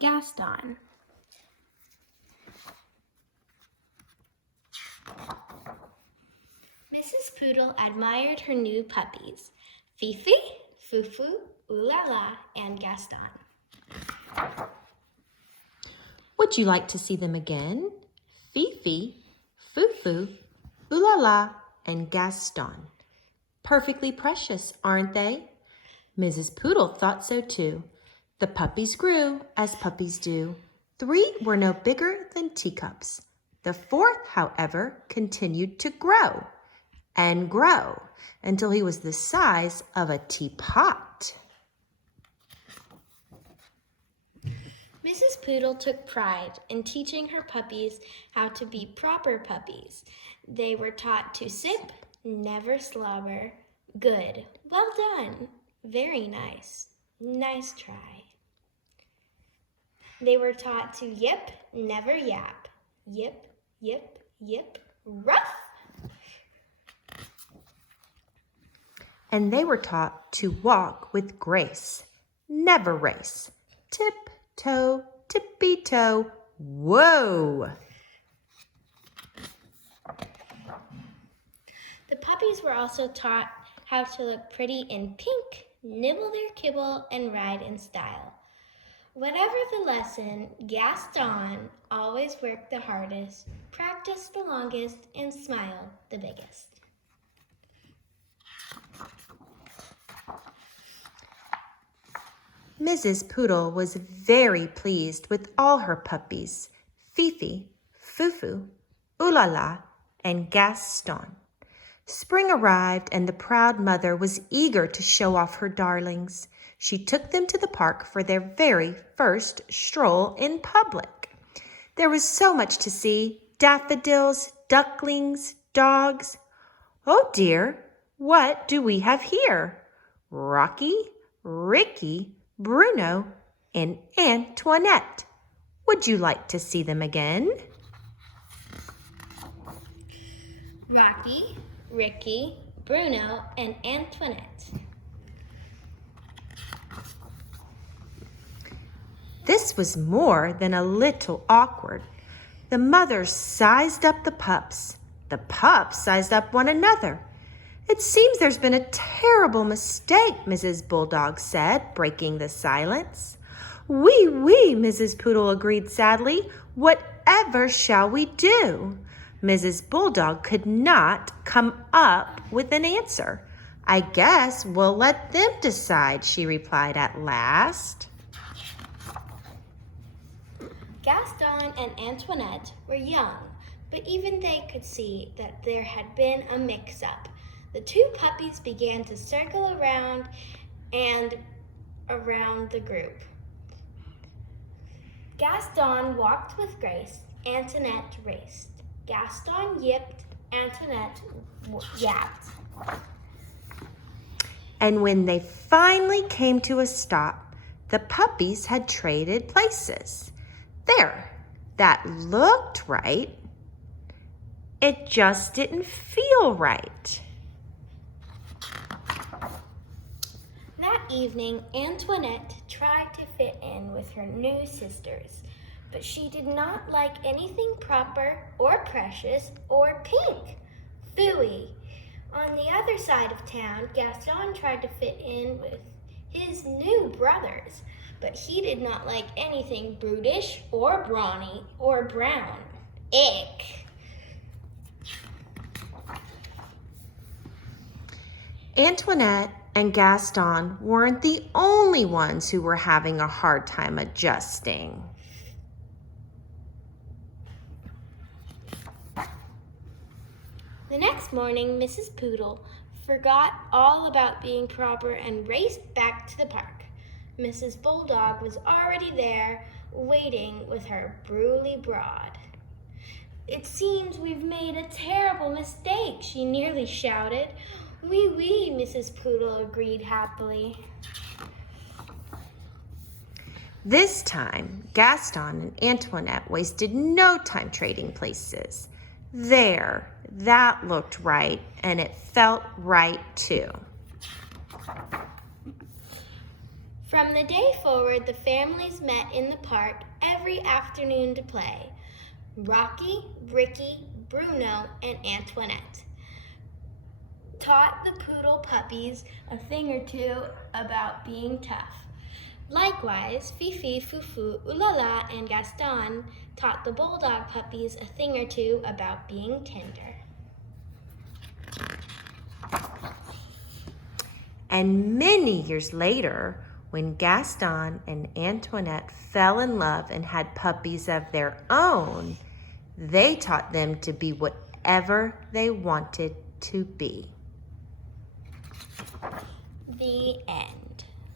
Gaston. Mrs. Poodle admired her new puppies, Fifi, Fufu, Oolala, and Gaston. Would you like to see them again? Fifi, Fufu, Oolala, and Gaston. Perfectly precious, aren't they? Mrs. Poodle thought so too. The puppies grew, as puppies do. 3 were no bigger than teacups. The 4th, however, continued to grow and grow until he was the size of a teapot. Mrs. Poodle took pride in teaching her puppies how to be proper puppies. They were taught to sip, never slobber. Good, well done, very nice, nice try. They were taught to yip, never yap. Yip, yip, yip, ruff. And they were taught to walk with grace, never race. Tip-toe, tippy-toe, whoa! The puppies were also taught how to look pretty in pink, nibble their kibble, and ride in style. Whatever the lesson, Gaston always worked the hardest, practiced the longest, and smiled the biggest. Mrs. Poodle was very pleased with all her puppies, Fifi, Fufu, Oolala, and Gaston. Spring arrived and the proud mother was eager to show off her darlings. She took them to the park for their very first stroll in public. There was so much to see, daffodils, ducklings, dogs. Oh dear, what do we have here? Rocky, Ricky, Bruno, and Antoinette. Would you like to see them again? Rocky, Ricky, Bruno, and Antoinette. This was more than a little awkward. The mothers sized up the pups. The pups sized up one another. It seems there's been a terrible mistake, Mrs. Bulldog said, breaking the silence. Oui, Mrs. Poodle agreed sadly. Whatever shall we do? Mrs. Bulldog could not come up with an answer. I guess we'll let them decide, she replied at last. Gaston and Antoinette were young, but even they could see that there had been a mix-up. The 2 puppies began to circle around and around the group. Gaston walked with grace, Antoinette raced. Gaston yipped, Antoinette yapped. And when they finally came to a stop, the puppies had traded places. There, that looked right. It just didn't feel right. That evening, Antoinette tried to fit in with her new sisters, but she did not like anything proper or precious or pink. Phooey. On the other side of town, Gaston tried to fit in with his new brothers, but he did not like anything brutish or brawny or brown. Ick. Antoinette and Gaston weren't the only ones who were having a hard time adjusting. The next morning, Mrs. Poodle forgot all about being proper and raced back to the park. Mrs. Bulldog was already there, waiting with her Brulee Broad. It seems we've made a terrible mistake, she nearly shouted. Oui, Mrs. Poodle agreed happily. This time, Gaston and Antoinette wasted no time trading places. There, that looked right, and it felt right too. From the day forward, the families met in the park every afternoon to play. Rocky, Ricky, Bruno, and Antoinette taught the Poodle puppies a thing or two about being tough. Likewise, Fifi, Fufu, Ulala, and Gaston taught the Bulldog puppies a thing or two about being tender. And many years later, when Gaston and Antoinette fell in love and had puppies of their own, they taught them to be whatever they wanted to be. The end.